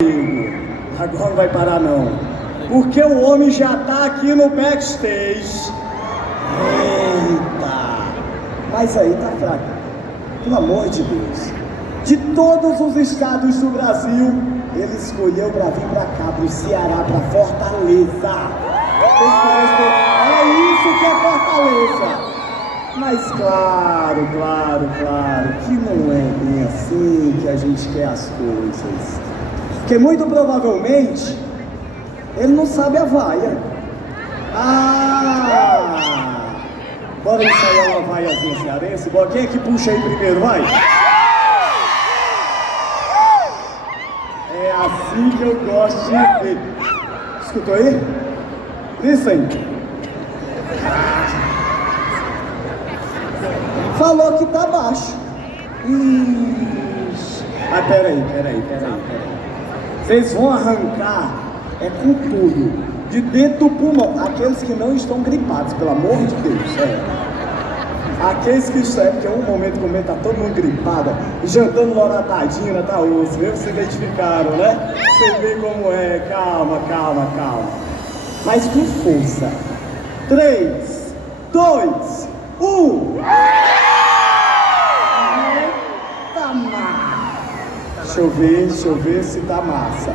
Agora não vai parar não, porque o homem já tá aqui no backstage. Eita, mas aí tá fraco, pelo amor de Deus. De todos os estados do Brasil, ele escolheu pra vir pra cá, pro Ceará, pra Fortaleza. É isso que é Fortaleza. Mas claro, que não é bem assim que a gente quer as coisas. Porque muito provavelmente ele não sabe a vaia. Bora ensaiar uma vaiazinha cearense? Bora, quem é que puxa aí primeiro, vai? É assim que eu gosto de ver. Escutou aí? Listen. Falou que tá baixo. Mas peraí. Vocês vão arrancar, é com tudo, de dentro do pulmão. Aqueles que não estão gripados, pelo amor de Deus. Aqueles que estão, porque um momento como tá todo mundo gripado, jantando loratadina, tá osso, mesmo se identificaram, né? Você vê como é, calma. Mas com força. 3, 2, 1. Deixa eu ver se tá massa,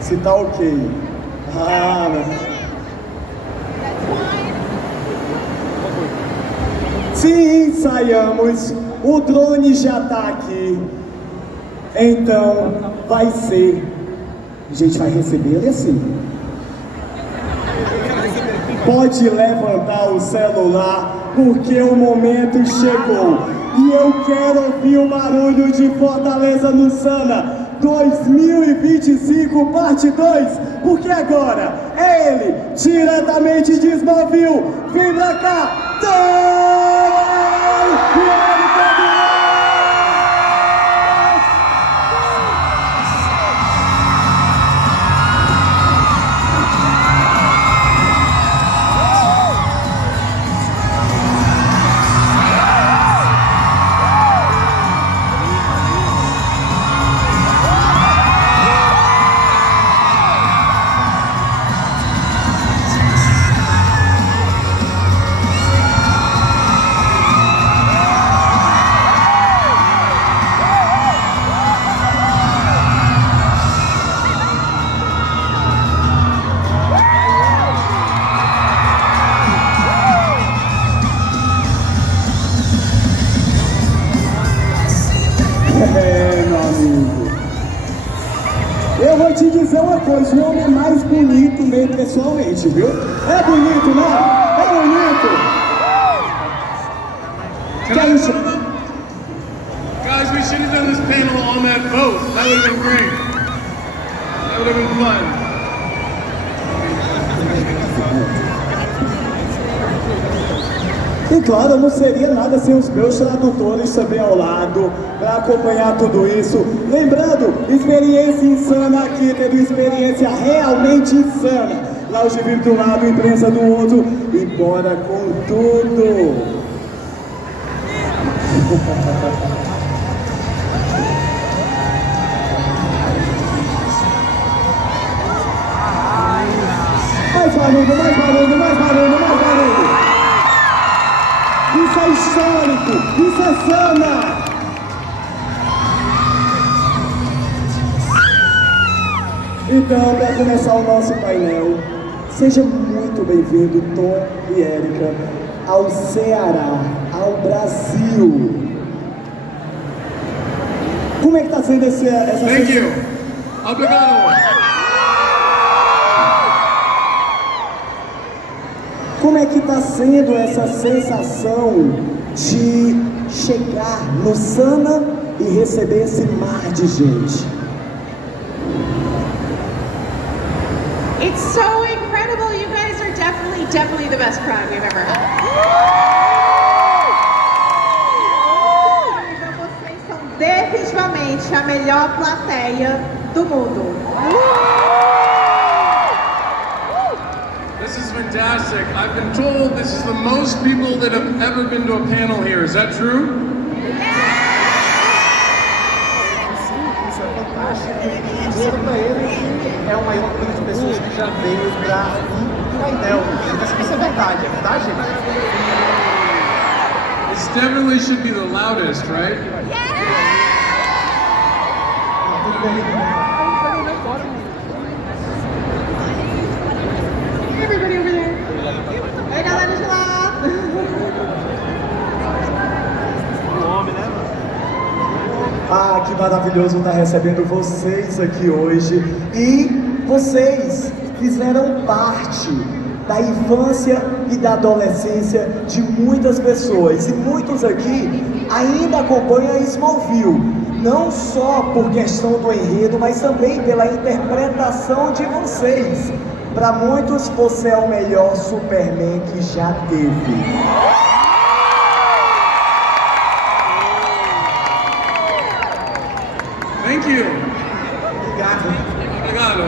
se tá ok. Sim, ensaiamos, o drone já tá aqui, então vai ser, a gente vai receber ele assim. Pode levantar o celular, porque o momento chegou. E eu quero ouvir o barulho de Fortaleza no Sana 2025 parte 2, porque agora é ele, diretamente de Smallville, vem pra cá, meu amigo. Eu vou te dizer uma coisa, o homem é mais bonito mesmo pessoalmente, viu? É bonito, né? É bonito. Guys, we should have done this panel on that boat. That would have been great. That would have been fun. E claro, não seria nada sem os meus tradutores também ao lado, para acompanhar tudo isso. Lembrando, experiência insana aqui, teve experiência realmente insana. Lá o Gibi do lado, imprensa do outro, e bora com tudo. Mais barulho. Isso é histórico, isso é Sana! Então, para começar o nosso painel, seja muito bem-vindo, Tom e Érica, ao Ceará, ao Brasil. Como é que está sendo essa Thank you. Obrigado. Como é que está sendo essa sensação de chegar no Sana e receber esse mar de gente? It's so incredible. You guys are definitely the best crowd we've ever had. Vocês são definitivamente a melhor plateia do mundo. This is fantastic. I've been told this is the most people that have ever been to a panel here. Is that true? disseram pra ele que é o maior número de pessoas que já veio pra um painel. Eu quero saber se é verdade. É verdade? This definitely should be the loudest, right? Tudo bem. Everybody over there. Oi, galera de lá. Ah, que maravilhoso estar recebendo vocês aqui hoje. E vocês fizeram parte da infância e da adolescência de muitas pessoas. E muitos aqui ainda acompanham Smallville. Não só por questão do enredo, mas também pela interpretação de vocês. Para muitos, você é o melhor Superman que já teve. Thank you. Obrigado. Obrigado.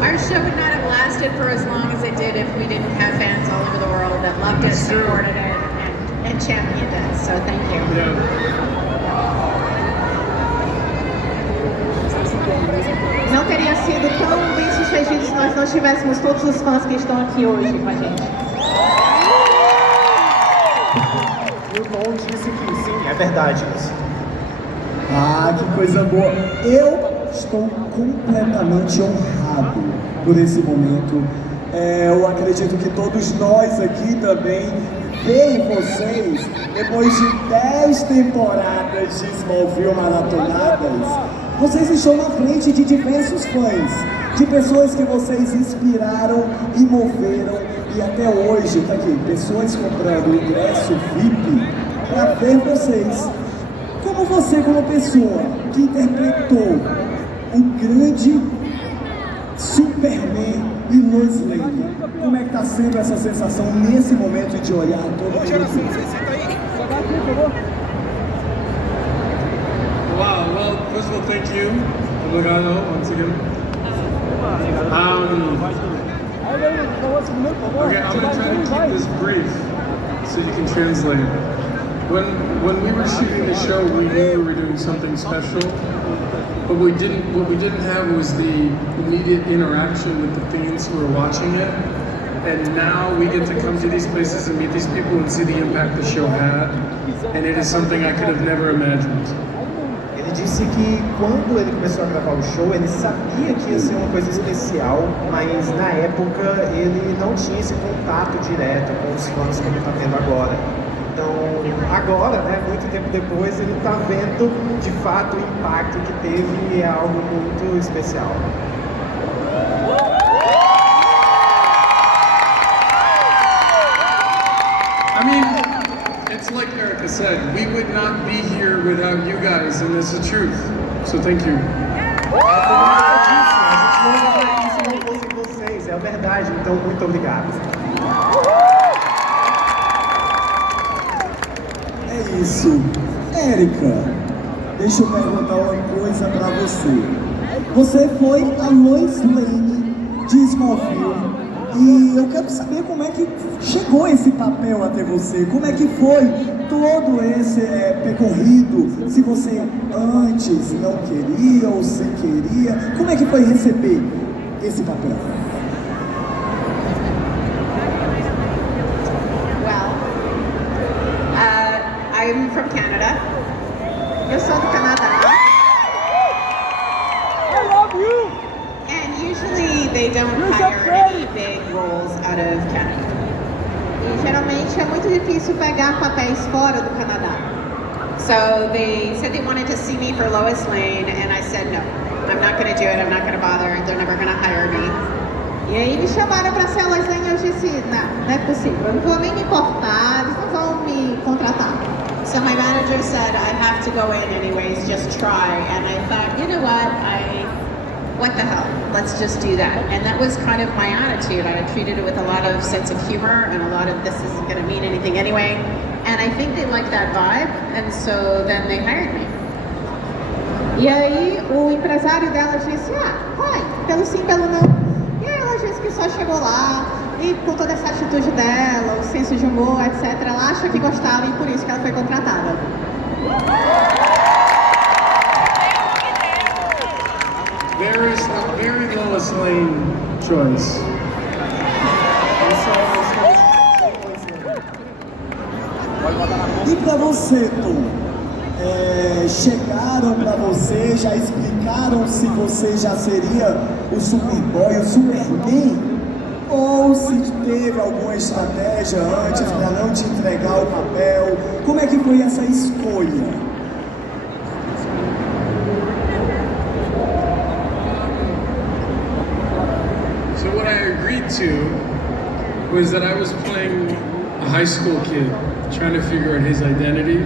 Our show would not have lasted for as long as it did if we didn't have fans all over the world that loved it, supported it, and championed it. So thank you. Yeah. Não teria sido tão bem sucedido se nós não tivéssemos todos os fãs que estão aqui hoje com a gente. E o Tom disse que sim, é verdade isso. Ah, que coisa boa! Eu estou completamente honrado por esse momento. Eu acredito que todos nós aqui também, ver vocês, depois de 10 temporadas de Smallville maratonadas, vocês estão na frente de diversos fãs, de pessoas que vocês inspiraram e moveram, e até hoje, tá aqui, pessoas comprando ingresso VIP para ver vocês. Como você, como pessoa que interpretou o grande Superman e Lois Lane, como é que tá sendo essa sensação nesse momento de olhar todo mundo? Wow, well, first of all, thank you. Obrigado, once again. Okay, I'm going to try to keep this brief so you can translate. When we were shooting the show, we knew we were doing something special, but what we didn't have was the immediate interaction with the fans who were watching it. And now we get to come to these places and meet these people and see the impact the show had, and it is something I could have never imagined. Ele disse que quando ele começou a gravar o show, ele sabia que ia ser uma coisa especial, mas na época ele não tinha esse contato direto com os fãs como está tendo agora. Então, agora, né, muito tempo depois, ele está vendo de fato o impacto que teve e é algo muito especial. I mean, it's like Erica said, we would not be here without you guys, and this is the truth. So thank you. Se não fossem vocês, é a verdade, então muito obrigado. É isso. Érica, deixa eu perguntar uma coisa pra você. Você foi a Lois Lane de Smallville e eu quero saber como é que chegou esse papel até você. Como é que foi todo esse percorrido? Se você antes não queria ou se queria, como é que foi receber esse papel? I'm from Canada. Eu sou do Canadá. I love you! And usually they don't hire any big roles out of Canada. E geralmente é muito difícil pegar papéis fora do Canadá. So they said they wanted to see me for Lois Lane, and I said no. I'm not going to do it. I'm not going to bother. They're never going to hire me. E aí me chamaram para ser a Lois Lane e eu disse, não é possível. Eu não vou nem me importar, eles não vão me contratar. So my manager said, I have to go in anyways, just try. And I thought, you know what the hell, let's just do that. And that was kind of my attitude. I treated it with a lot of sense of humor and a lot of this isn't gonna mean anything anyway. And I think they liked that vibe, and so then they hired me. E aí o empresário dela disse, vai, pelo sim, pelo não. E aí ela disse que só chegou lá, e com toda essa atitude dela, o senso de humor, etc., ela acha que gostava e por isso que ela foi contratada. Lois Lane choice. E para você, Tom? Chegaram para você, já explicaram se você já seria o Superboy, o Superman? Ou se teve alguma estratégia antes para não te entregar o papel? Como é que foi essa escolha? So what I agreed to was that I was playing a high school kid, trying to figure out his identity,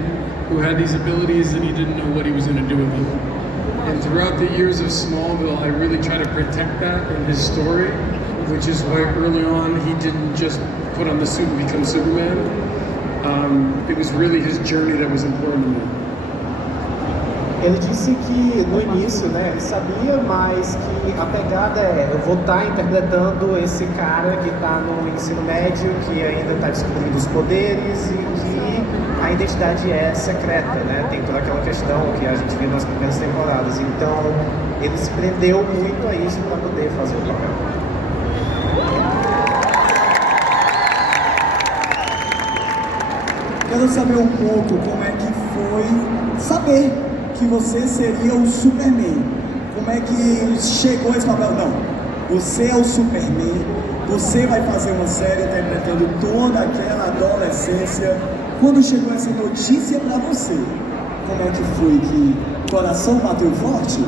who had these abilities and he didn't know what he was going to do with them. And throughout the years of Smallville, I really tried to protect that in his story, which is why early on he didn't just put on the suit and become Superman. It was really his journey that was important to me. Ele disse que no início, né, ele sabia, mas que a pegada é, eu vou estar interpretando esse cara que está no ensino médio, que ainda está descobrindo os poderes e que a identidade é secreta, né? Tem toda aquela questão que a gente viu nas primeiras temporadas. Então, ele se prendeu muito a isso para poder fazer o papel. Quero saber um pouco como é que foi saber que você seria o Superman. Como é que chegou esse papel? Não, você é o Superman, você vai fazer uma série interpretando toda aquela adolescência. Quando chegou essa notícia para você, como é que foi? Que o coração bateu forte?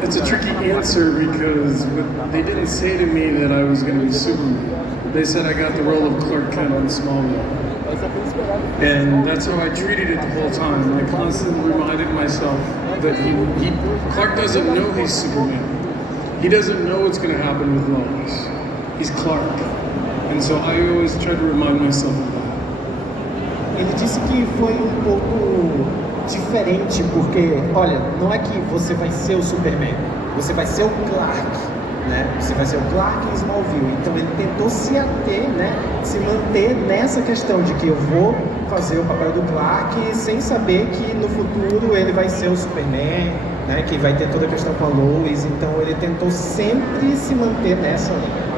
It's a tricky answer because they didn't say to me that I was going to be Superman. They said I got the role of Clark Kent on Smallville. And that's how I treated it the whole time. I constantly reminded myself that Clark doesn't know he's Superman. He doesn't know what's going to happen with Lois. He's Clark. And so I always try to remind myself of that. Ele disse que foi um pouco diferente, porque, olha, não é que você vai ser o Superman, você vai ser o Clark, né? Você vai ser o Clark em Smallville. Então ele tentou se ater, né? Se manter nessa questão de que eu vou fazer o papel do Clark sem saber que no futuro ele vai ser o Superman, né? Que vai ter toda a questão com a Lois. Então ele tentou sempre se manter nessa linha.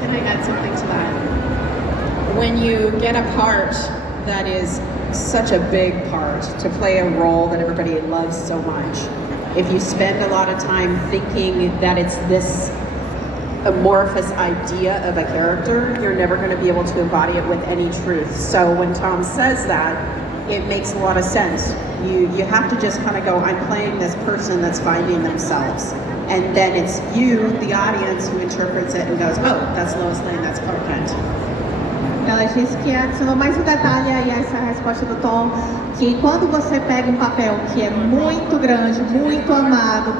Can I add something to that? When you get a part that is such a big part, to play a role that everybody loves so much, if you spend a lot of time thinking that it's this amorphous idea of a character, you're never going to be able to embody it with any truth. So when Tom says that, it makes a lot of sense. You have to just kind of go, I'm playing this person that's finding themselves. And then it's you, the audience, who interprets it and goes, oh, that's Lois Lane, that's Clark Kent. Ela disse que adicionou mais um detalhe aí a essa resposta do Tom, que quando você pega um papel que é muito grande, muito amado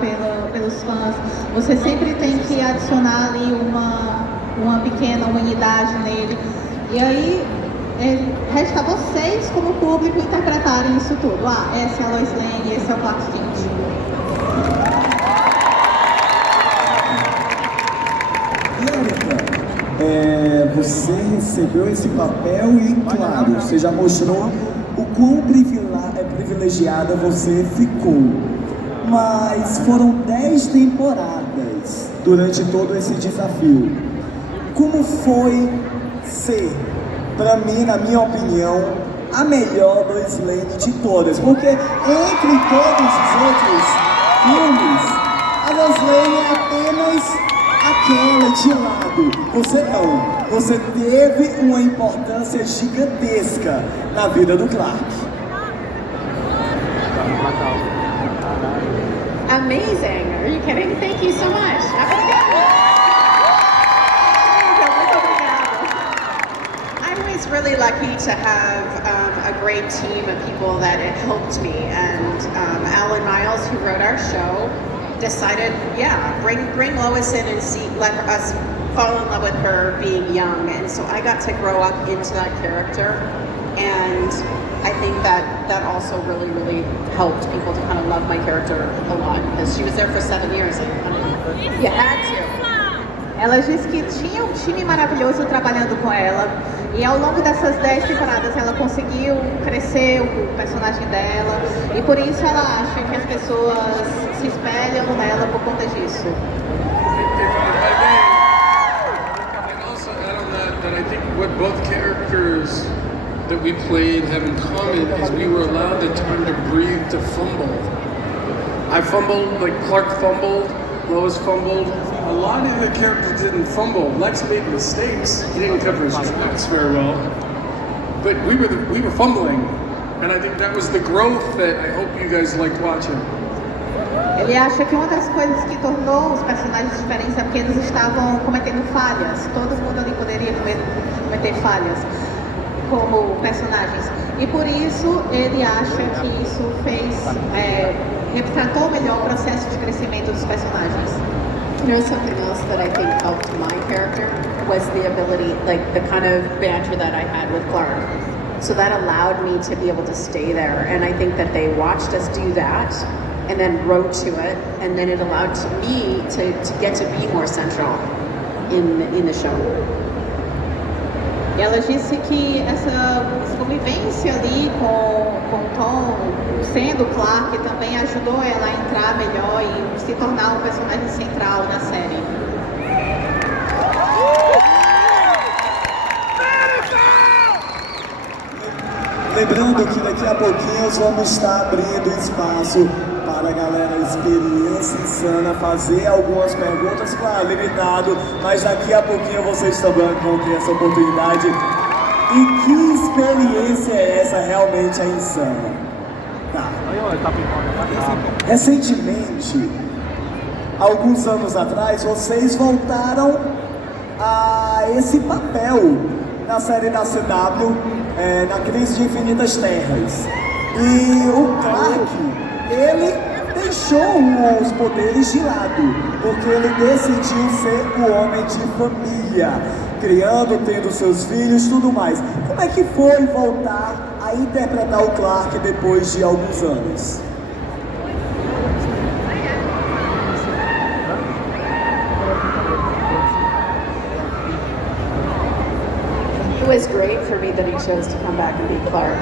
pelos fãs, você sempre tem que adicionar ali uma pequena humanidade nele. E aí resta a vocês, como público, interpretarem isso tudo. Ah, essa é a Lois Lane, esse é o Clark Kent. Você recebeu esse papel e, claro, você já mostrou o quão privilegiada você ficou. Mas foram 10 temporadas durante todo esse desafio. Como foi ser, para mim, na minha opinião, a melhor Lois Lane de todas? Porque entre todos os outros filmes, a Lois Lane é apenas aquela de lado. Você não. Você teve uma importância gigantesca na vida do Clark. Amazing! Are you kidding? Thank you so much. I was really lucky to have a great team of people that had helped me, and Alan Miles, who wrote our show, decided, yeah, bring Lois in and let us fall in love with her being young. And so I got to grow up into that character, and I think that also really, really helped people to kind of love my character a lot, because she was there for 7 years. You had to. Ela disse que tinha um time maravilhoso trabalhando com ela e ao longo dessas 10 temporadas ela conseguiu crescer o personagem dela e por isso ela acha que as pessoas se espelham nela por conta disso. And also add on that I think what both characters that we played have in common is we were allowed the time to breathe, to fumble. I fumbled, like Clark fumbled, Lois fumbled. A lot of the characters didn't fumble. Lex made mistakes. He didn't cover his tracks very well. But we were fumbling, and I think that was the growth that I hope you guys liked watching. Ele acha que uma das coisas que tornou os personagens diferentes é porque eles estavam cometendo falhas. Todo mundo ali poderia cometer falhas como personagens. E por isso ele acha que isso retratou melhor o processo de crescimento dos personagens. You know, something else that I think helped my character was the ability, like the kind of banter that I had with Clark. So that allowed me to be able to stay there. And I think that they watched us do that and then wrote to it. And then it allowed me to get to be more central in the show. E ela disse que essa convivência ali com o Tom, sendo Clark, também ajudou ela a entrar melhor e se tornar um personagem central na série. Lembrando que daqui a pouquinho nós vamos estar abrindo espaço para a galera Experiência Insana fazer algumas perguntas, claro, limitado, mas daqui a pouquinho vocês também vão ter essa oportunidade. E que experiência é essa realmente a Insana? Tá. Recentemente, alguns anos atrás, vocês voltaram a esse papel na série da CW, na Crise de Infinitas Terras. E o Clark, ele deixou os poderes de lado, porque ele decidiu ser o homem de família, criando, tendo seus filhos, tudo mais. Como é que foi voltar a interpretar o Clark depois de alguns anos? It was great for me that he chose to come back and be Clark.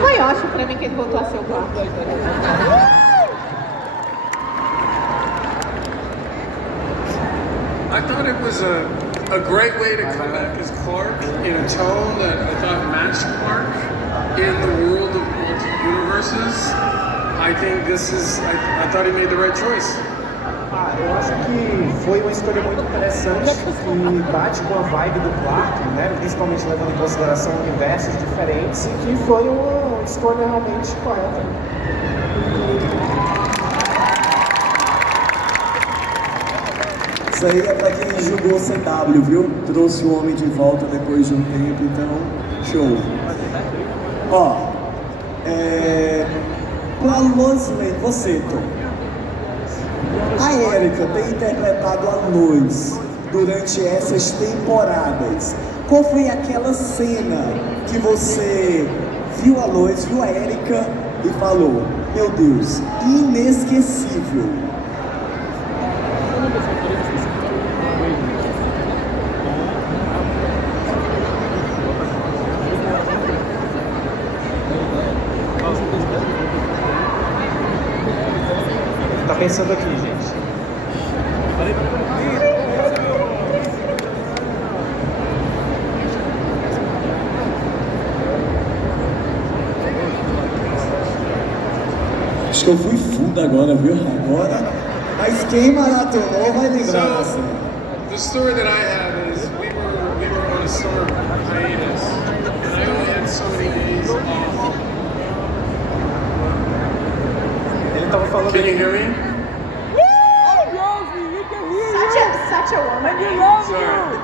Foi ótimo pra mim que ele voltou a ser o Clark. I thought it was a great way to come back as Clark in a tone that I thought matched Clark in the world of multi-universes. I think I thought he made the right choice. Eu acho que foi uma escolha muito interessante, que bate com a vibe do Clark, né? Principalmente levando em consideração universos diferentes, e que foi uma escolha realmente correta. Isso aí é pra quem julgou CW, viu? Trouxe o homem de volta depois de um tempo, então, show. Ó, pra Lois Lane, você, Tom. A Erika tem interpretado a Lois durante essas temporadas. Qual foi aquela cena que você viu a Lois, viu a Erika e falou: meu Deus, inesquecível? Tá pensando aqui, gente. Acho que eu fui fundo agora, viu? Agora. Mas quem maratonou vai lembrar So, the story that I have is we were on a summer hiatus, and I only had so many days off. Ele tava falando. Can you hear me? Such a woman. Sorry.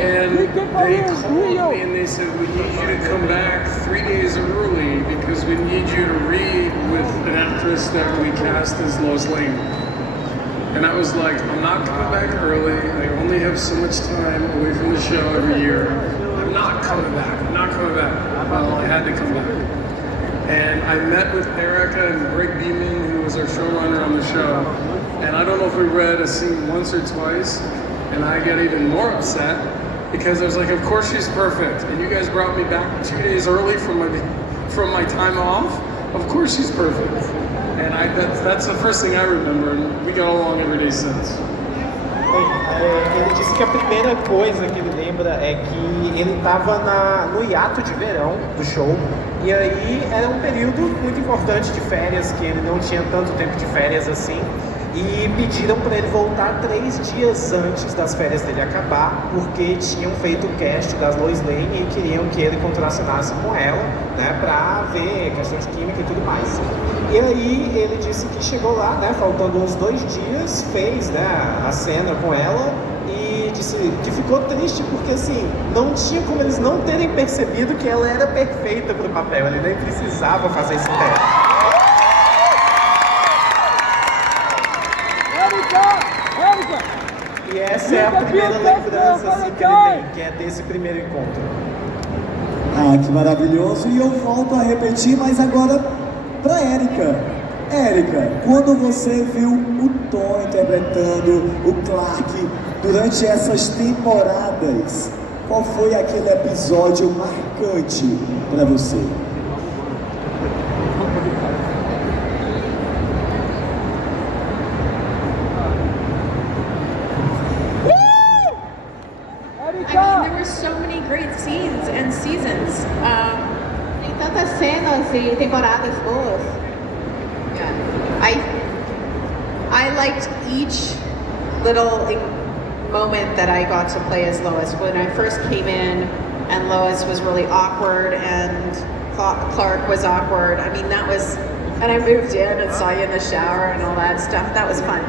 And they called me and they said, we need you to come back 3 days early because we need you to read with an actress that we cast as Lois Lane. And I was like, I'm not coming back early. I only have so much time away from the show every year. I'm not coming back. I'm not coming back. Well, I had to come back. And I met with Erica and Greg Beeman, who was our showrunner on the show. And I don't know if we read a scene once or twice, and I get even more upset because I was like, of course she's perfect. And you guys brought me back 2 days early from my time off. Of course she's perfect. And that's the first thing I remember, and we got along every day since. Ele disse que a primeira coisa que ele lembra é que ele estava no hiato de verão do show, e aí era um período muito importante de férias, que ele não tinha tanto tempo de férias assim, e pediram para ele voltar 3 dias antes das férias dele acabar, porque tinham feito o cast das Lois Lane e queriam que ele contracenasse com ela, né, pra ver questão de química e tudo mais. E aí ele disse que chegou lá, né, faltando uns 2 dias, fez, né, a cena com ela e disse que ficou triste porque, assim, não tinha como eles não terem percebido que ela era perfeita pro papel, ele nem precisava fazer esse teste. E essa é a primeira lembrança assim, que ele tem, que é desse primeiro encontro. Ah, que maravilhoso. E eu volto a repetir, mas agora para Erika. Erika, quando você viu o Tom interpretando o Clark durante essas temporadas, qual foi aquele episódio marcante para você? I mean, there were so many great scenes and seasons. Tem tantas cenas e temporadas boas. Yeah, I liked each little moment that I got to play as Lois. When I first came in, and Lois was really awkward, and Clark was awkward. I mean, that was, and I moved in and saw you in the shower and all that stuff. That was fun.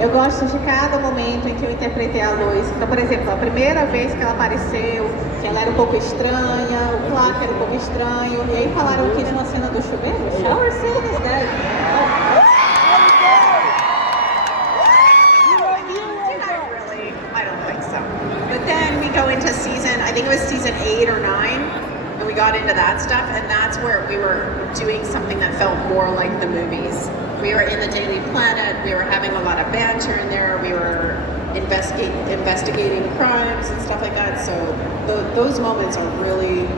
Eu gosto de cada momento em que eu interpretei a Lois. Então, por exemplo, a primeira vez que ela apareceu, que ela era um pouco estranha, o Clark era um pouco estranho, e aí falaram aqui de uma cena do chuveiro, shower scene is dead. I don't think so. But then we go into season, I think it was season 8 or 9, and we got into that stuff, and that's where we were doing something that felt more like the movies. We were in the Daily Planet, we were having a lot of banter in there, we were investigating crimes and stuff like that, so those moments are really,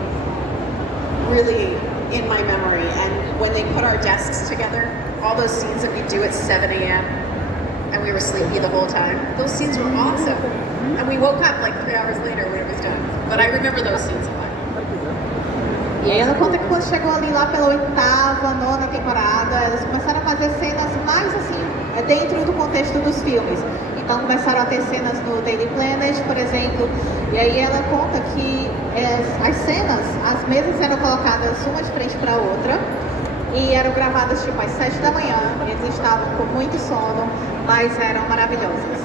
really in my memory. And when they put our desks together, all those scenes that we do at 7 a.m., and we were sleepy the whole time, those scenes were awesome. And we woke up like 3 hours later when it was done. But I remember those scenes a lot. E aí ela conta que quando chegou ali lá pela 8ª, 9ª temporada, eles começaram a fazer cenas mais assim, dentro do contexto dos filmes. Então começaram a ter cenas no Daily Planet, por exemplo, e aí ela conta que as cenas, as mesas eram colocadas uma de frente para a outra, e eram gravadas tipo às 7 da manhã, eles estavam com muito sono, mas eram maravilhosas.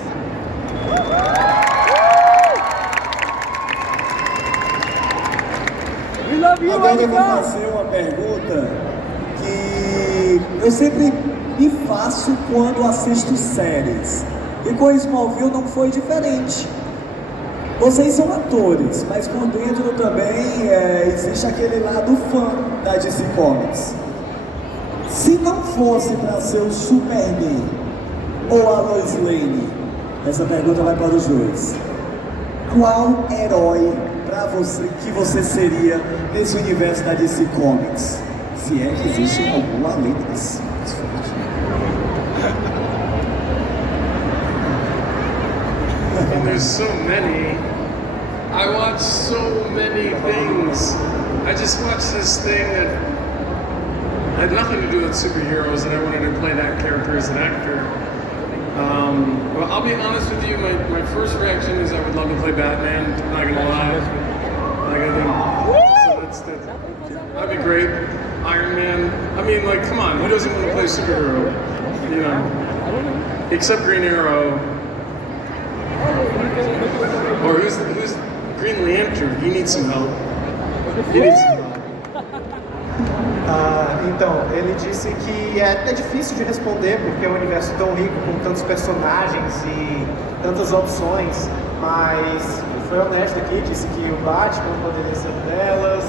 Agora eu vou fazer uma pergunta que eu sempre me faço quando assisto séries. E com Smallville não foi diferente. Vocês são atores, mas por dentro também existe aquele lado fã da DC Comics. Se não fosse para ser o Superman ou a Lois Lane, essa pergunta vai para os dois. Qual herói para você que você seria nesse universo da DC Comics? Se é que existe algum além desse. And there's so many. I watch so many things. I just watched this thing that had nothing to do with superheroes, and I wanted to play that character as an actor. Well, I'll be honest with you, my first reaction is I would love to play Batman, I'm not gonna lie. Like, I think, so that'd be great. Iron Man, I mean, like, come on, who doesn't want to play superhero? You know, except Green Arrow. Or who's Green Lantern? He needs some help. He needs some help. Então, ele disse que é até difícil de responder porque é um universo tão rico, com tantos personagens e tantas opções, mas foi honesto aqui, disse que o Batman poderia ser um delas.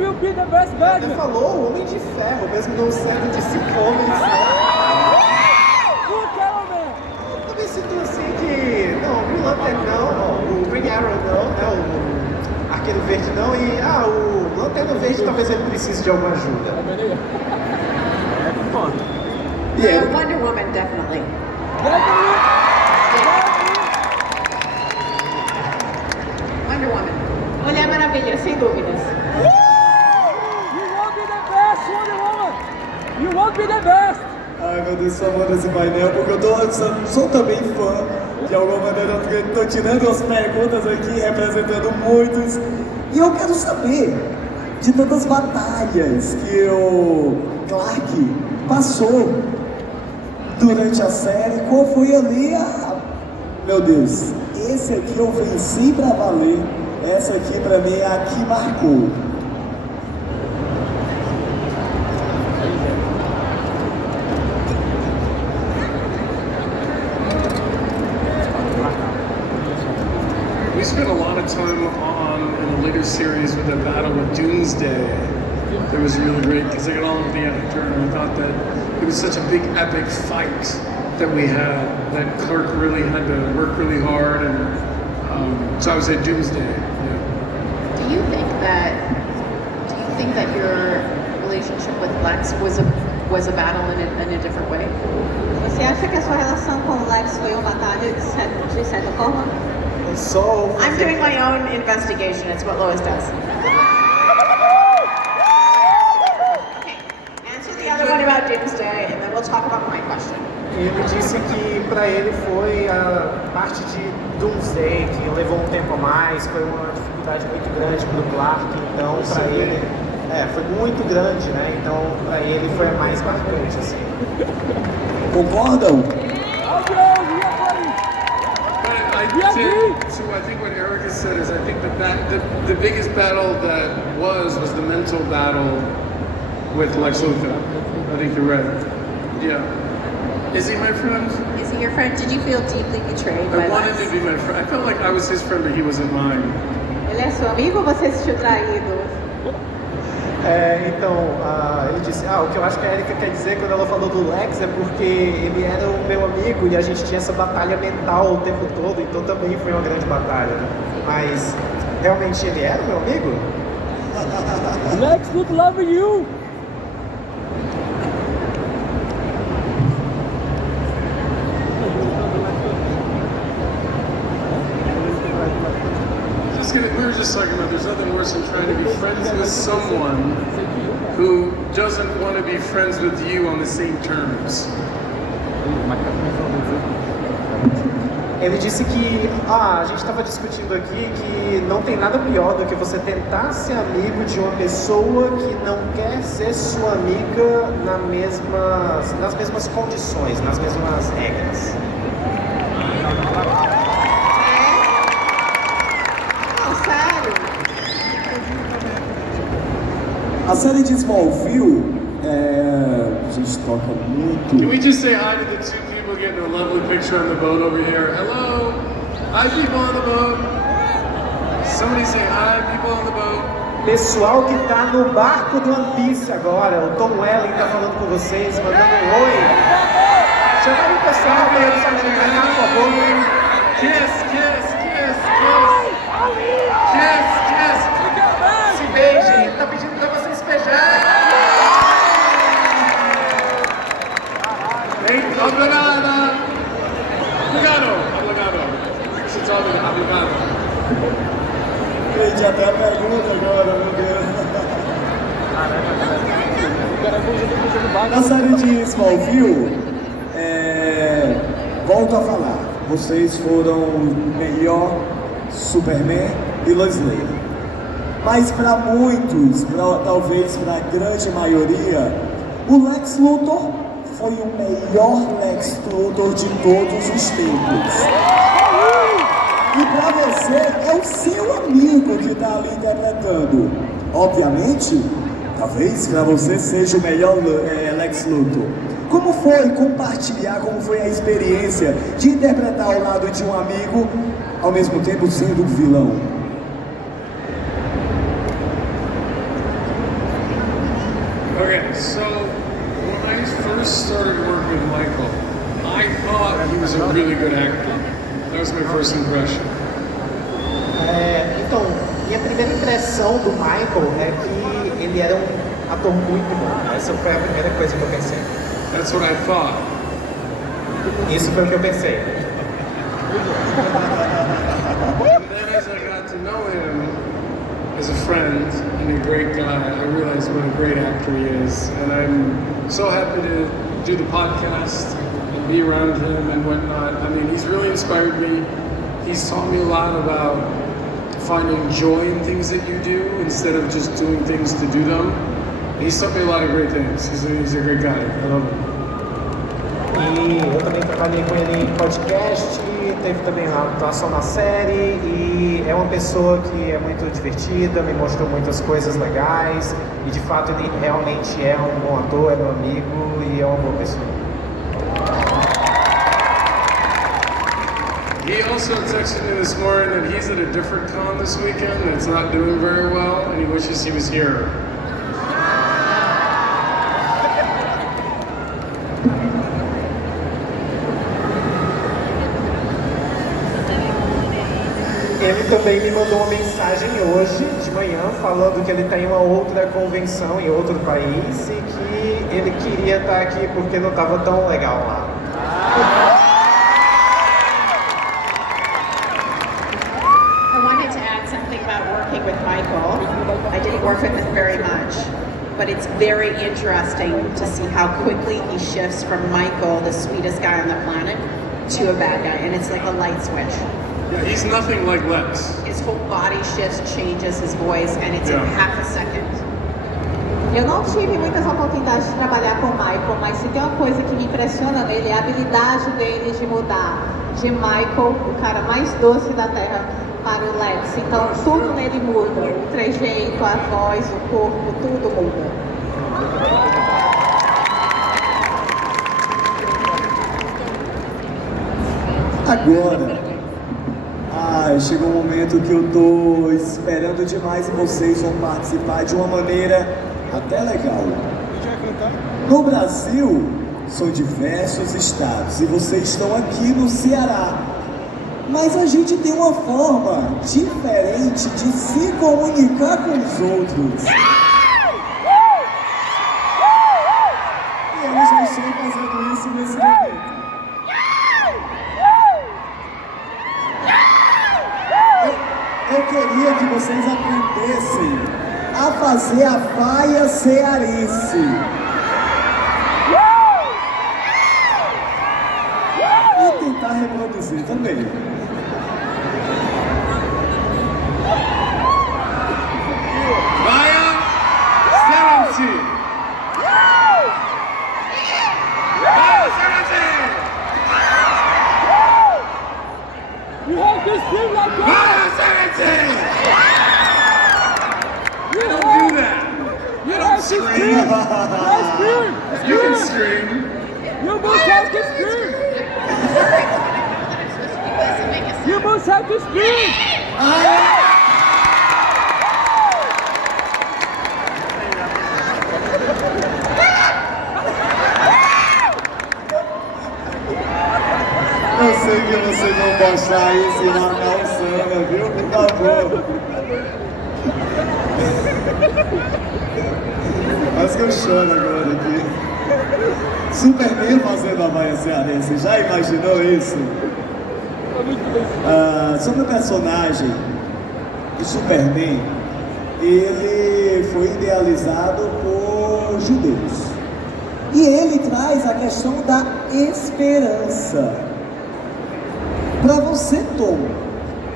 will be the best Ele Batman. falou o Homem de Ferro, mesmo não sendo de 5 homens de ferro. Look out, man. Eu também sinto assim que, não, o Green Lantern não, o Green Arrow não, né, o Arqueiro Verde não, e o Lanterna Verde talvez ele precise de alguma ajuda. Wonder Woman, definitely. Wonder Woman. Mulher Maravilha, sem dúvidas. You won't be the best, Wonder Woman. You won't be the best. Ai meu Deus, sou amando esse painel, porque eu sou também fã. De alguma maneira eu estou tirando as perguntas aqui, representando muitos. E eu quero saber de tantas batalhas que o Clark passou durante a série, qual foi ali a... Meu Deus, esse aqui eu venci pra valer. Essa aqui pra mim é a que marcou. We spent a lot of time in the later series with the battle with Doomsday. It was really great because I got on with the actor and I thought that it was such a big epic fight that we had that Clark really had to work really hard and so I was at Doomsday. Yeah. Do you think that your relationship with Lex was a battle in a different way? Você acha que a sua relação com o Lex foi uma batalha de certa forma? I'm doing my own investigation. It's what Lois does. Okay. Answer the other one about Doomsday, and then we'll talk about my question. Ele disse que para ele foi a parte de Doomsday, que levou um tempo a mais, foi uma dificuldade muito grande para o Clark, então para ele foi muito grande, né? Então para ele foi a mais marcante, assim. Concordam? I think what Erica said is I think the biggest battle that was the mental battle with Lex Luthor. I think you're right. Yeah. Is he my friend? Is he your friend? Did you feel deeply betrayed by I wanted Lex? to be my friend. I felt like I was his friend, but he wasn't mine. Ele é seu amigo ou você se sentiu traído? Então, ele disse, o que eu acho que a Erika quer dizer quando ela falou do Lex é porque ele era o meu amigo e a gente tinha essa batalha mental o tempo todo, então também foi uma grande batalha. Mas, realmente ele era o meu amigo? Lex would love you. We were just talking about there's nothing worse than trying to be friends with someone who doesn't want to be friends with you on the same terms. Ele disse que a gente estava discutindo aqui que não tem nada pior do que você tentar ser amigo de uma pessoa que não quer ser sua amiga nas mesmas condições, nas mesmas regras. A série de Smallville, a gente toca muito. Can we just say hi to the two people getting a lovely picture on the boat over here? Hello? Hi, people on the boat. Somebody say hi, people on the boat. Pessoal que tá no barco do One Piece agora, o Tom Welling tá falando com vocês, mandando um oi. Chama aí o pessoal para eles saírem pra cá, por favor. Kiss, kiss, kiss, kiss. Kiss, kiss. Se beijem, ele tá pedindo pra vocês se beijarem. Obrigado. Obrigado. Você sabe, obrigado. Perdi até a pergunta agora, meu Deus. Na série de Smallville, volto a falar, vocês foram o melhor Superman e Lois Lane. Mas para muitos, talvez para a grande maioria, o Lex Luthor foi o melhor Lex Luthor de todos os tempos. E para você, é o seu amigo que está ali interpretando. Obviamente, talvez para você seja o melhor Lex Luthor. Como foi compartilhar, como foi a experiência de interpretar ao lado de um amigo, ao mesmo tempo sendo um vilão? Okay, so when I first started working with Michael, I thought he was a really good actor. That was my first impression. Então, minha primeira impressão do Michael é que ele era um ator muito bom. Essa foi a primeira coisa que eu pensei. That's what I thought. Isso foi o que eu pensei. And then as I got to know him as a friend and a great guy, I realized what a great actor he is. And I'm so happy to do the podcast and be around him and whatnot. I mean, he's really inspired me. He's taught me a lot about finding joy in things that you do instead of just doing things to do them. He's taught me a lot of great things. He's a great guy. I love him. E eu também trabalhei com ele em podcast, teve também uma atuação na série e é uma pessoa que é muito divertida, me mostrou muitas coisas legais e de fato ele realmente é um bom ator, é meu amigo e é uma boa pessoa. He also texted me this morning that he's at a different con this weekend that's not doing very well and he wishes he was here. Ele também me mandou uma mensagem hoje de manhã falando que ele tem uma outra convenção em outro país e que ele queria estar aqui porque não estava tão legal lá. I wanted to add something about working with Michael. I didn't work with him very much, but it's very interesting to see how quickly he shifts from Michael, the sweetest guy on the planet, to a bad guy, and it's like a light switch. Yeah, he's nothing like Lex. His whole body shifts, changes his voice, and it's in half a second. Eu não tive muitas oportunidades de trabalhar com o Michael, mas se tem uma coisa que me impressiona nele é a habilidade dele de mudar de Michael, o cara mais doce da Terra, para o Lex. Então tudo nele muda, o trejeito, a voz, o corpo, tudo muda. Agora, chegou um momento que eu tô esperando demais e vocês vão participar de uma maneira até legal. No Brasil, são diversos estados e vocês estão aqui no Ceará. Mas a gente tem uma forma diferente de se comunicar com os outros. E eles já estão fazendo isso nesse momento. Eu queria que vocês aprendessem a fazer a vaia cearense. E tentar reproduzir também. Vaia Cearense! Vaia Cearense! You have to scream like that! Vaia Cearense! You don't do that! You don't scream! Scream! You can scream! You both have to scream! You both have to scream! Eu sei que vocês vão postar isso e marcar o Sana, viu? Por favor. Quase que eu choro agora aqui. Superman fazendo a vaia cearense, já imaginou isso? Sobre o personagem de Superman, ele foi idealizado por judeus. E ele traz a questão da esperança. Para você, Tom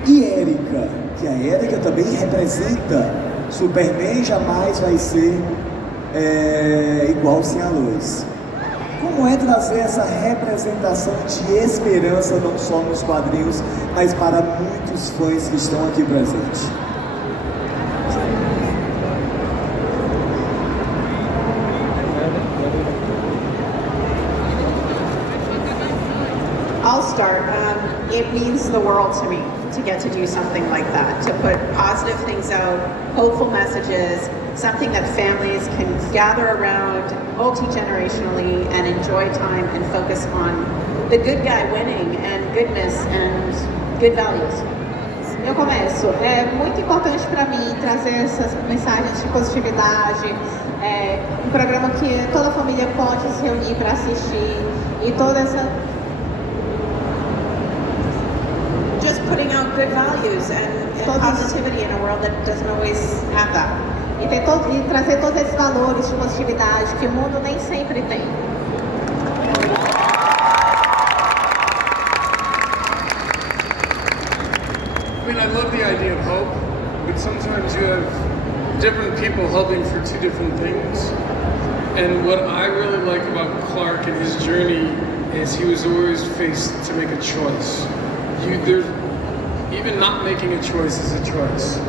e Érica, que a Érica também representa, Superman jamais vai ser igual sem a luz. Como é trazer essa representação de esperança não só nos quadrinhos, mas para muitos fãs que estão aqui presentes? I'll start. It means the world to me to get to do something like that, to put positive things out, hopeful messages, something that families can gather around multi-generationally and enjoy time and focus on the good guy winning and goodness and good values. Eu começo. É muito importante para mim trazer essas mensagens de positividade, um programa que toda a família pode se reunir para assistir e toda essa just putting out good values and positivity in a world that doesn't always have that. e trazer todos esses valores de positividade que o mundo nem sempre tem. I mean, I love the idea of hope, but sometimes you have different people hoping for two different things. And what I really like about Clark and his journey is he was always faced to make a choice. Even not making a choice is a choice.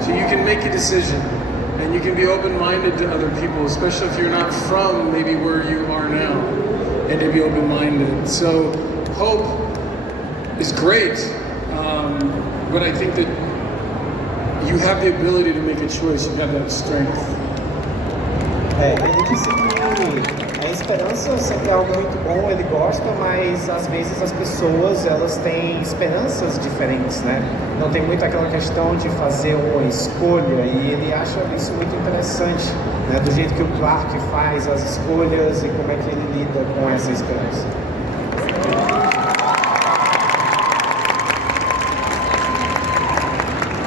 So you can make a decision, and you can be open-minded to other people, especially if you're not from maybe where you are now, and to be open-minded. So hope is great. But I think that you have the ability to make a choice, you have that strength. Ele disse que a esperança sempre é algo muito bom, ele gosta, mas às vezes as pessoas elas têm esperanças diferentes, né? Não tem muito aquela questão de fazer uma escolha e ele acha isso muito interessante, né? Do jeito que o Clark faz as escolhas e como é que ele lida com essa esperança.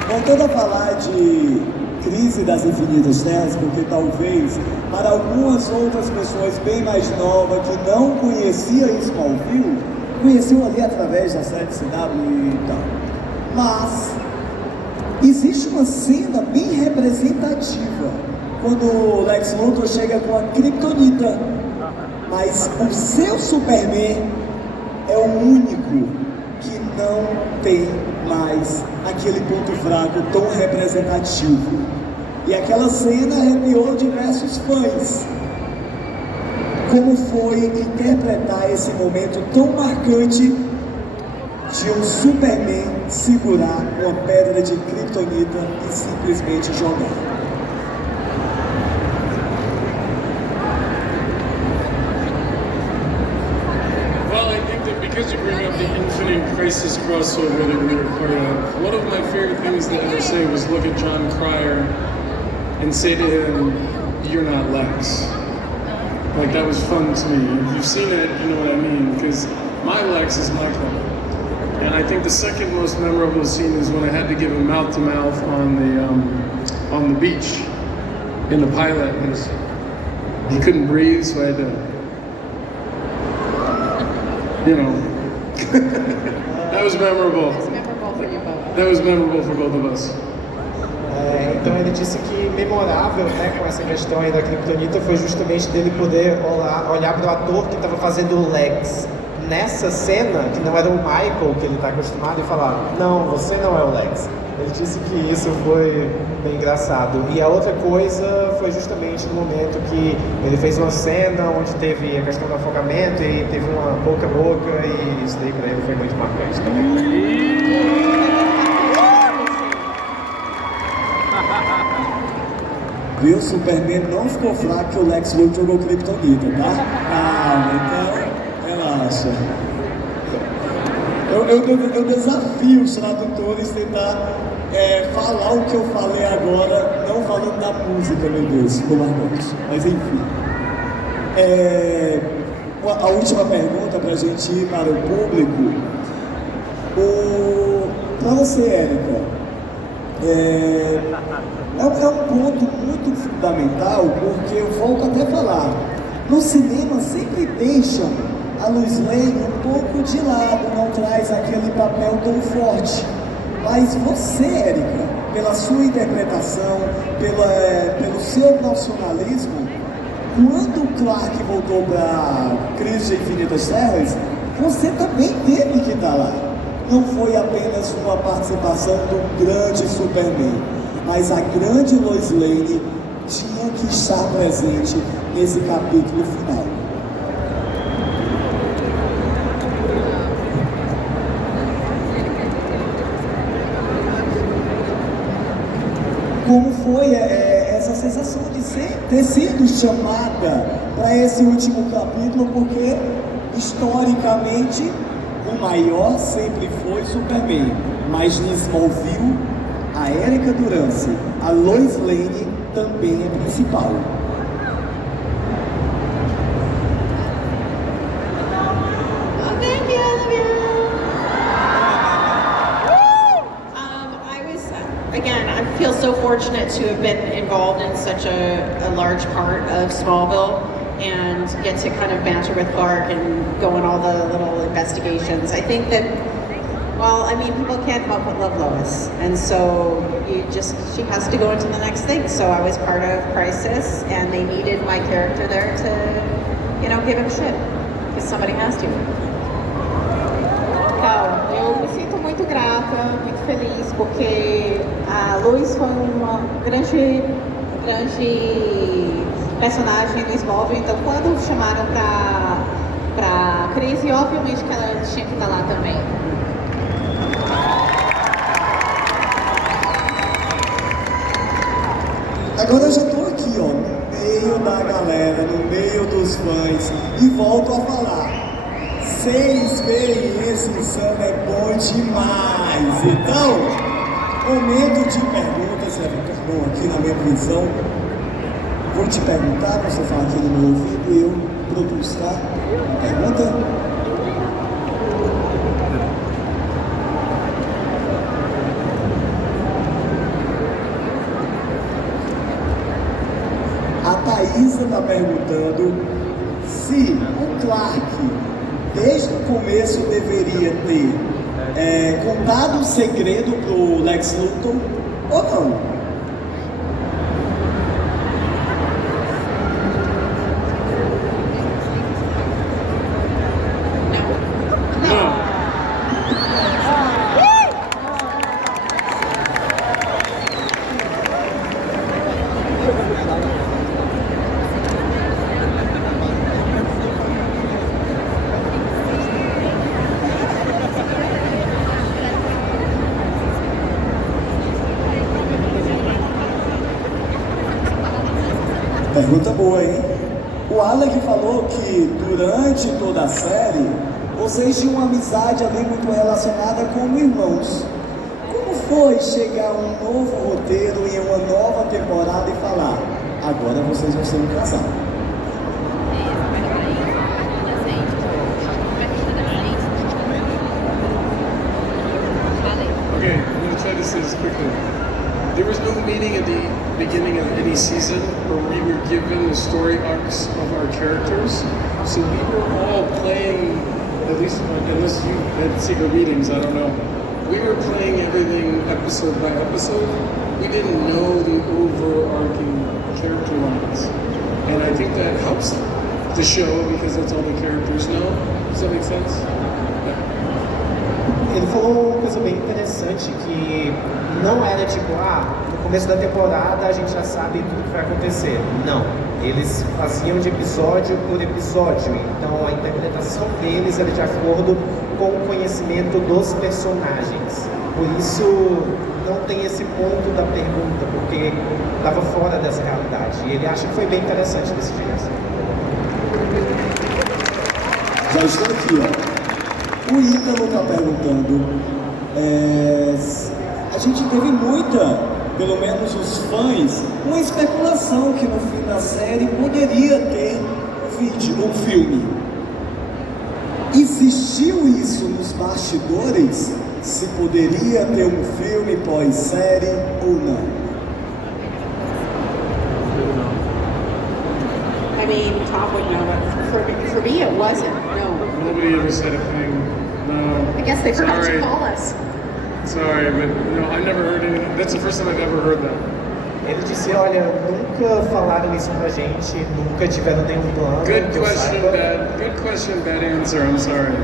Voltando a falar de Crise das Infinitas Terras, porque talvez para algumas outras pessoas bem mais novas que não conheciam Smallville, conheciam ali através da série CW e tal. Mas existe uma cena bem representativa quando o Lex Luthor chega com a Kryptonita, mas o seu Superman é o único que não tem mais aquele ponto fraco tão representativo. E aquela cena arrepiou diversos fãs. Como foi interpretar esse momento tão marcante de um Superman segurar uma pedra de Kryptonita e simplesmente jogar? Because you bring up the Infinite Crisis crossover that we were part of, one of my favorite things to ever say was look at John Cryer and say to him, "You're not Lex." Like, that was fun to me. If you've seen it, you know what I mean, because my Lex is my color. And I think the second most memorable scene is when I had to give him mouth-to-mouth on the beach in the pilot. He couldn't breathe, so I had to, you know, that was memorable. It's memorable for you both. That was memorable for both of us. Então ele disse que memorável, né, com essa questão aí da Kryptonita foi justamente dele poder olhar para o ator que estava fazendo o Lex nessa cena, que não era o Michael que ele está acostumado, e falar: não, você não é o Lex. Ele disse que isso foi bem engraçado. E a outra coisa foi justamente no momento que ele fez uma cena onde teve a questão do afogamento e teve uma boca a boca, e isso daí para ele foi muito marcante também. Viu? Superman não ficou fraco que o Lex Luthor jogou Kryptonita, tá? Então, relaxa. Eu desafio os tradutores a tentar falar o que eu falei agora, não falando da música, meu Deus, ficou marcante. Mas enfim. A última pergunta para a gente ir para o público. Para você, Érica, é um ponto muito fundamental, porque eu volto até a falar, no cinema sempre deixam a Lois Lane um pouco de lado, não traz aquele papel tão forte. Mas você, Érica, pela sua interpretação, pelo seu profissionalismo, quando o Clark voltou para Crise de Infinitas Terras, você também teve que estar lá. Não foi apenas uma participação do grande Superman, mas a grande Lois Lane tinha que estar presente nesse capítulo final. Como foi essa sensação? sensação de ter sido chamada para esse último capítulo, porque historicamente o maior sempre foi Superman, mas no Smallville a Erika Durance, a Lois Lane também é principal. Oh, thank you, I love you. Again, I feel so fortunate to have been involved in such a large part of Smallville and get to kind of banter with Clark and go on all the little investigations. I think that, well, I mean, people can't help but love Lois. And so she has to go into the next thing. So I was part of Crisis and they needed my character there to, give him shit. Because somebody has to. Então, eu me sinto muito grata, muito feliz, porque a Lois foi uma grande personagem no Smallville, então quando chamaram pra Crise, obviamente que ela tinha que estar lá também. Agora eu já tô aqui, ó, no meio da galera, no meio dos fãs, e volto a falar. Vocês verem esse Insano é bom demais. Então, momento de perguntas, bom, aqui na minha visão. Vou te perguntar, você fala aqui no meu ouvido e eu produzo, tá? Pergunta? A Thaísa está perguntando se o Clark, desde o começo, deveria ter contado o segredo pro Lex Luthor ou não. Pergunta boa, hein? O Alec falou que durante toda a série vocês tinham uma amizade ali muito relacionada como irmãos. Como foi chegar a um novo roteiro em uma nova temporada e falar: agora vocês vão ser um casal? Okay, I'm going to try to say this quickly. There was no meeting at the beginning of any season where we were given the story arcs of our characters. So we were all playing, at least unless you had secret meetings, I don't know. We were playing everything episode by episode. We didn't know the overarching character lines. And I think that helps the show because that's all the characters know. Does that make sense? Ele falou uma coisa bem interessante, que não era tipo, no começo da temporada a gente já sabe tudo que vai acontecer. Não, eles faziam de episódio por episódio, então a interpretação deles era de acordo com o conhecimento dos personagens. Por isso não tem esse ponto da pergunta, porque estava fora dessa realidade. E ele acha que foi bem interessante desse jeito. Já estou aqui, ó. O Ítalo está perguntando, a gente teve muita, pelo menos os fãs, uma especulação que no fim da série poderia ter um filme. Existiu isso nos bastidores? Se poderia ter um filme pós-série ou não? I mean, Tom would know, but for me it wasn't, no. Nobody ever said a thing. No. I guess they forgot Sorry. to call us. Sorry, but no, I never heard anything. That's the first time I've ever heard that. Ele disse, olha, nunca falaram isso pra gente, nunca tiveram nenhum plano. Good que eu question, saiba. good question, bad answer. I'm sorry.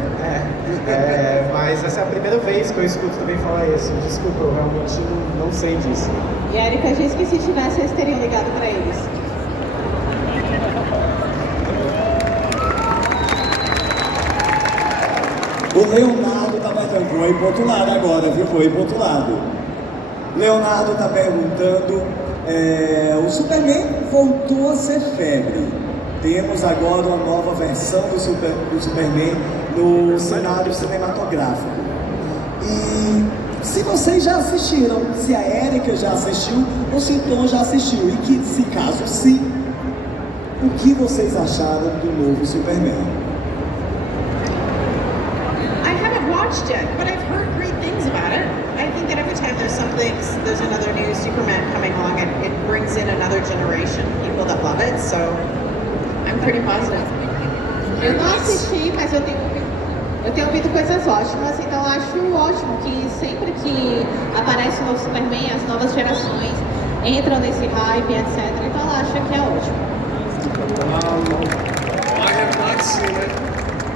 Mas essa é a primeira vez que eu escuto também falar isso. Desculpa, eu realmente não sei disso. E a Erika disse que se tivesse, eles teriam ligado pra eles. O Leonardo tá perguntando, vou ir pro outro lado agora, viu? Vou ir pro outro lado. Leonardo tá perguntando O Superman voltou a ser febre. Temos agora uma nova versão do Superman no cenário cinematográfico. E se vocês já assistiram, se a Erika já assistiu ou se o Tom já assistiu, e que, se caso sim, o que vocês acharam do novo Superman? I haven't watched it, but I've heard great things about it. I think that every time there's another new Superman coming along, it brings in another generation of people that love it, so I'm pretty positive. Eu não assisti, mas eu tenho ouvido coisas ótimas, então eu acho ótimo que sempre que aparece o novo Superman, as novas gerações entram nesse hype, etc. Então eu acho que é ótimo. I have not seen it.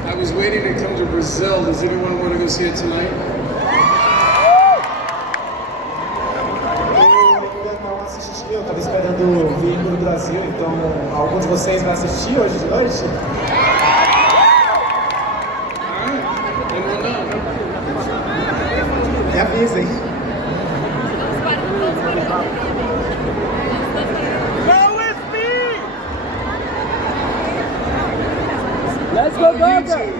I was waiting to come to Brazil. Does anyone want to go see it tonight? Eu ainda não assisti, eu tava esperando vir pro Brasil, então algum de vocês vai assistir hoje de noite? Me avisem. Let's go, Docker!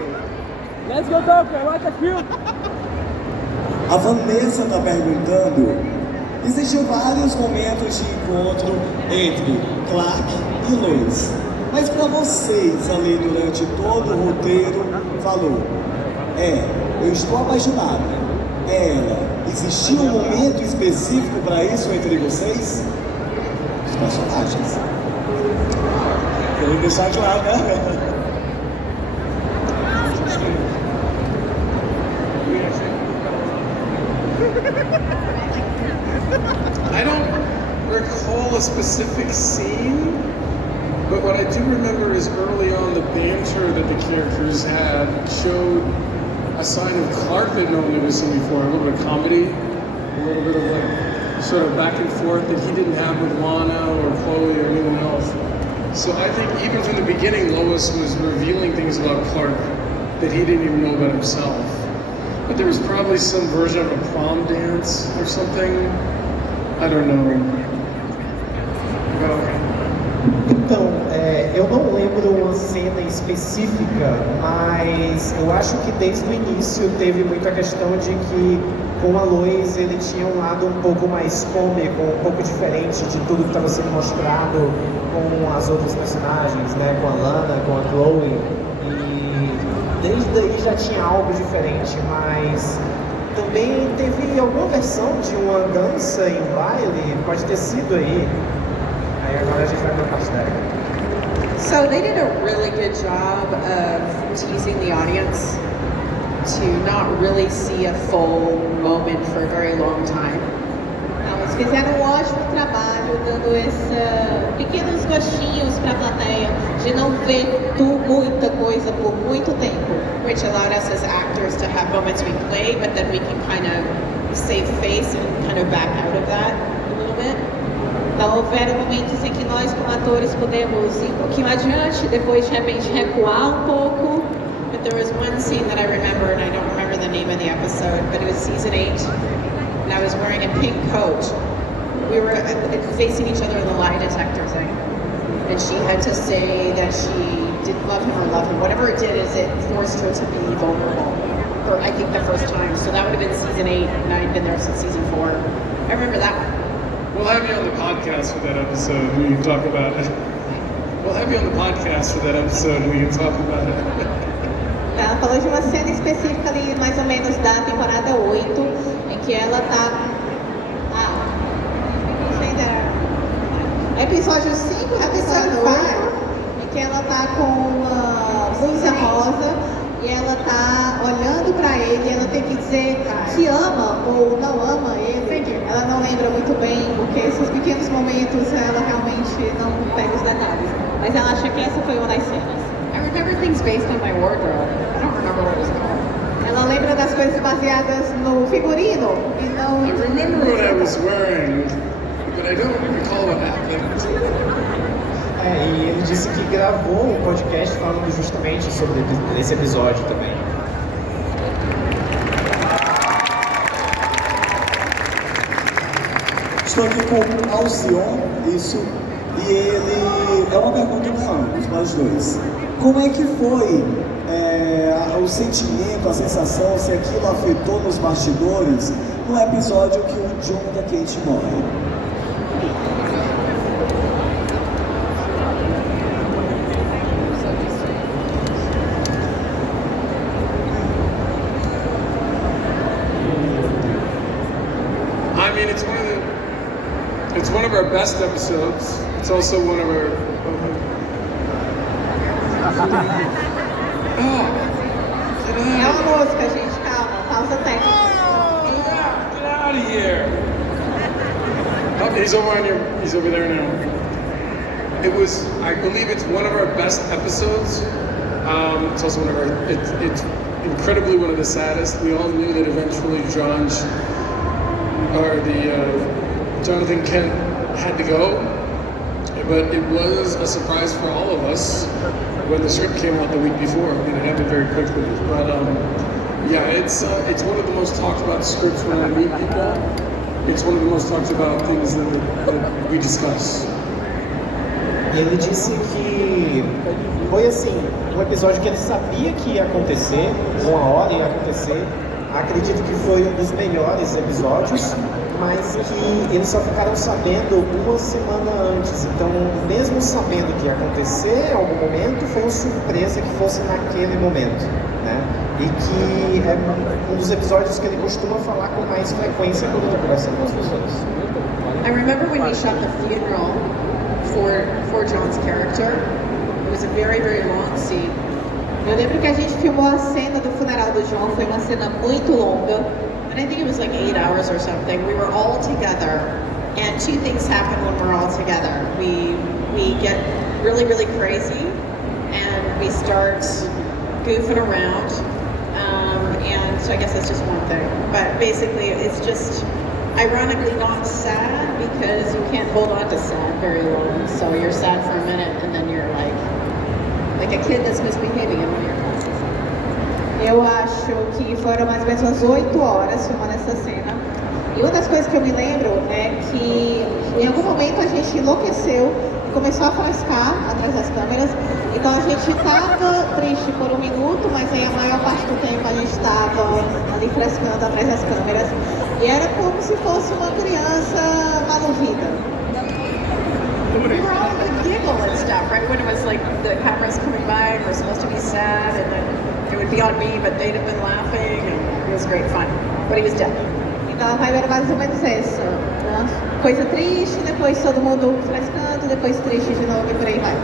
Let's go, Docker! What a cute! A Vanessa está perguntando, existiam vários momentos de encontro entre Clark e Lois, mas para vocês ali durante todo o roteiro, falou, eu estou apaixonado, é ela. Existia um momento específico para isso entre vocês? Os personagens. Quero deixar claro, né? I don't recall a specific scene, but what I do remember is early on the banter that the characters had showed a sign of Clark that no one had ever seen before, a little bit of comedy, a little bit of like sort of back and forth that he didn't have with Lana or Chloe or anyone else. So I think even from the beginning, Lois was revealing things about Clark that he didn't even know about himself. But there was probably some version of a prom dance or something. I don't know. Então, eu não lembro uma cena específica, mas eu acho que desde o início teve muita questão de que com a Lois ele tinha um lado um pouco mais cômico, um pouco diferente de tudo que estava sendo mostrado com as outras personagens, né? Com a Lana, com a Chloe. Desde aí já tinha algo diferente, mas também teve alguma versão de uma dança em baile, pode ter sido aí. Aí agora a gente vai pra parte dela. So they did a really good job of teasing the audience to not really see a full moment for a very long time. Eles fizeram um ótimo trabalho dando pequenos gostinhos para a plateia de não ver muita coisa por muito tempo. Which allowed us as actors to have moments we play, but then we can kind of save face and kind of back out of that a little bit. Então houveram momentos em que nós como atores podemos ir um pouquinho adiante, depois de repente recuar um pouco. But there was one scene that I remember, and I don't remember the name of the episode, but it was season 8, and I was wearing a pink coat. We were facing each other in the lie detector thing, and she had to say that she didn't love him or love him. Whatever it did is it forced her to be vulnerable, for I think the first time. So that would have been season 8, and I'd been there since season 4. I remember that one. We'll have you on the podcast for that episode and we can talk about it. We'll have you on the podcast for that episode and we can talk about it. Ela falou de uma cena específica ali, mais ou menos da temporada 8, em que ela tá... Episódio 5, episódio 5, em que ela tá com uma blusa rosa e ela tá olhando pra ele e ela tem que dizer que ama ou não ama ele. Ela não lembra muito bem, porque esses pequenos momentos ela realmente não pega os detalhes. Mas ela acha que essa foi uma das cenas. I remember things based on my wardrobe. I don't remember what it was called. Ela lembra das coisas baseadas no figurino e não... I remember what I was wearing, but I don't recall what happened. E ele disse que gravou um podcast falando justamente sobre esse episódio também. Estou aqui com o Alcion, isso, e ele é uma pergunta para ambos, para os dois. Como é que foi o sentimento, a sensação, se aquilo afetou nos bastidores no episódio que o John da Kate morre? I mean, it's one of our best episodes. It's also one of our. É uma música, gente, calma, pausa técnica. Get out of here! Oh, he's over there now. I believe it's one of our best episodes. It's also one of our, it's incredibly one of the saddest. We all knew that eventually Jonathan Kent had to go, but it was a surprise for all of us when the script came out the week before. I mean, it happened very quickly, but yeah, it's one of the most talked about scripts when I meet people. It's one of the most talked about things that we discuss. Ele disse que foi assim, um episódio que ele sabia que ia acontecer, uma hora ia acontecer. Acredito que foi um dos melhores episódios, mas que eles só ficaram sabendo uma semana antes. Então, mesmo sabendo que ia acontecer em algum momento, foi uma surpresa que fosse naquele momento, né? E que é um dos episódios que ele costuma falar com mais frequência quando ele conversa com as pessoas. I remember when we shot the funeral for John's character. It was a very, very long scene. Eu lembro que a gente filmou a cena do funeral do John, foi uma cena muito longa. And I think it was like 8 hours or something. We were all together, and two things happen when we're all together. We get really, really crazy, and we start goofing around. And so I guess that's just one thing. But basically, it's just ironically not sad because you can't hold on to sad very long. So you're sad for a minute, and then you're like a kid that's misbehaving in one of your classes. Eu acho que foram mais ou menos umas 8 horas filmando essa cena. E uma das coisas que eu me lembro é que em algum momento a gente enlouqueceu e começou a frescar atrás das câmeras. Então a gente estava triste por um minuto, mas aí a maior parte do tempo a gente estava ali frescando atrás das câmeras. E era como se fosse uma criança maluvida. We were all like giggle and stuff, right? When it was like the cameras coming by and we're supposed to be sad, and then it would be on me, but they'd have been laughing, and it was great fun. But he was dead. Então a vibe era mais ou menos essa, né? Coisa triste, depois todo mundo frescando, depois triste de novo e por aí vai.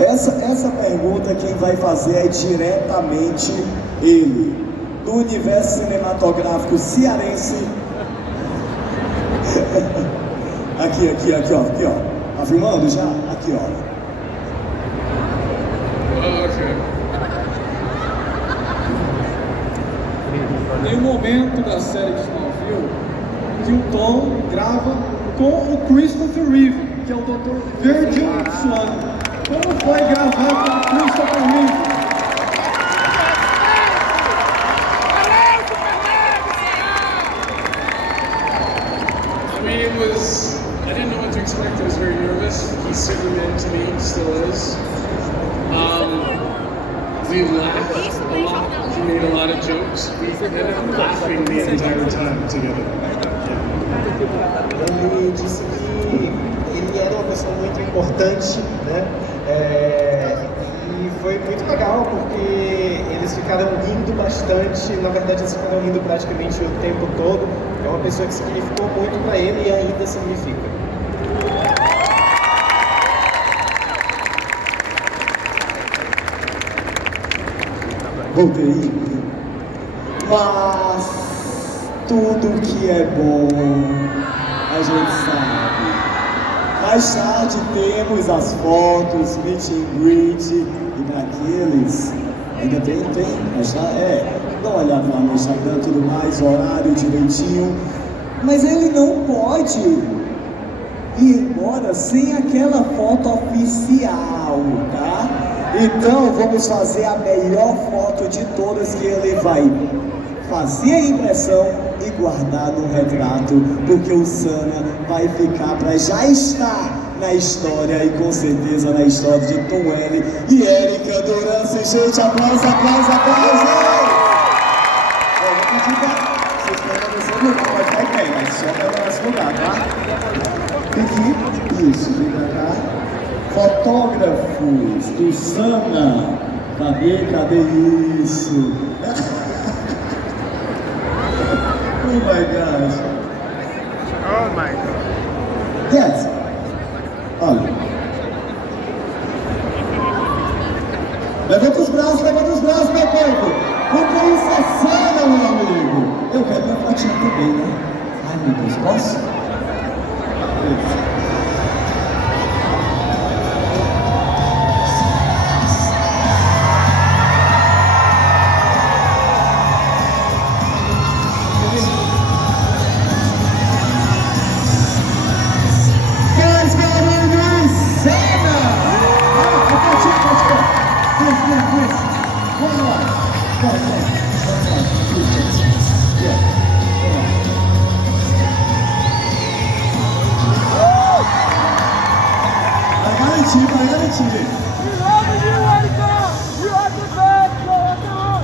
Essa pergunta quem vai fazer é diretamente ele, do universo cinematográfico cearense. Aqui, ó. Tá filmando já? Aqui, ó. Okay. Tem um momento da série de Smallville que o Tom grava com o Christopher Reeve, que é o Dr. Virgil Swan. Como foi gravar com o Christopher Reeve? I didn't know what to expect. I was very nervous. He's Superman to me, still is. We laughed a lot. He made a lot of jokes. We ended up laughing the entire time together. Ele disse que ele era uma pessoa muito importante, né? E foi muito legal porque eles ficaram rindo bastante. Na verdade, eles ficaram rindo praticamente o tempo todo. É uma pessoa que significou muito para ele e ainda significa. Voltei. Mas tudo que é bom a gente sabe. Mais tarde temos as fotos, meet and greet, e daqueles ainda tem, mas já dá uma olhada lá no Instagram, tudo mais, horário direitinho. Mas ele não pode ir embora sem aquela foto oficial, tá? Então vamos fazer a melhor foto de todas, que ele vai fazer a impressão e guardar no retrato, porque o Sana vai ficar para já estar na história, e com certeza na história de Tom L e Érica Durance. Gente, aplausos, aplausos, aplausos! Vou pedir pra vocês permanecerem no lugar, pode ficar em pé, mas só permanecer no lugar, tá? Aqui, isso, vem pra cá. Fotógrafos do Sana, cadê isso? Oh my gosh. Oh my god. Yes. Olha. Levanta os braços, meu povo. Porque isso é Sana, meu amigo. Eu quero minha fotinha também, né? Ai, meu Deus, posso? We love you, Erika! You are the best! Go on, come on!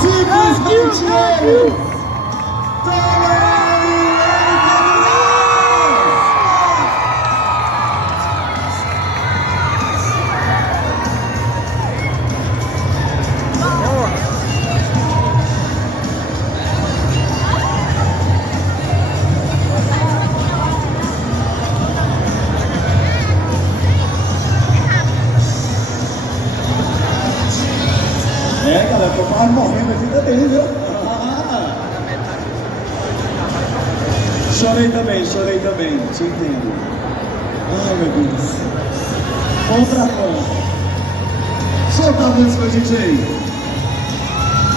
Simplesmente ele! É, galera, tô quase morrendo aqui também, viu? Chorei também, te entendo. Ai, meu Deus. Vamos pra fora. Solta a música, DJ.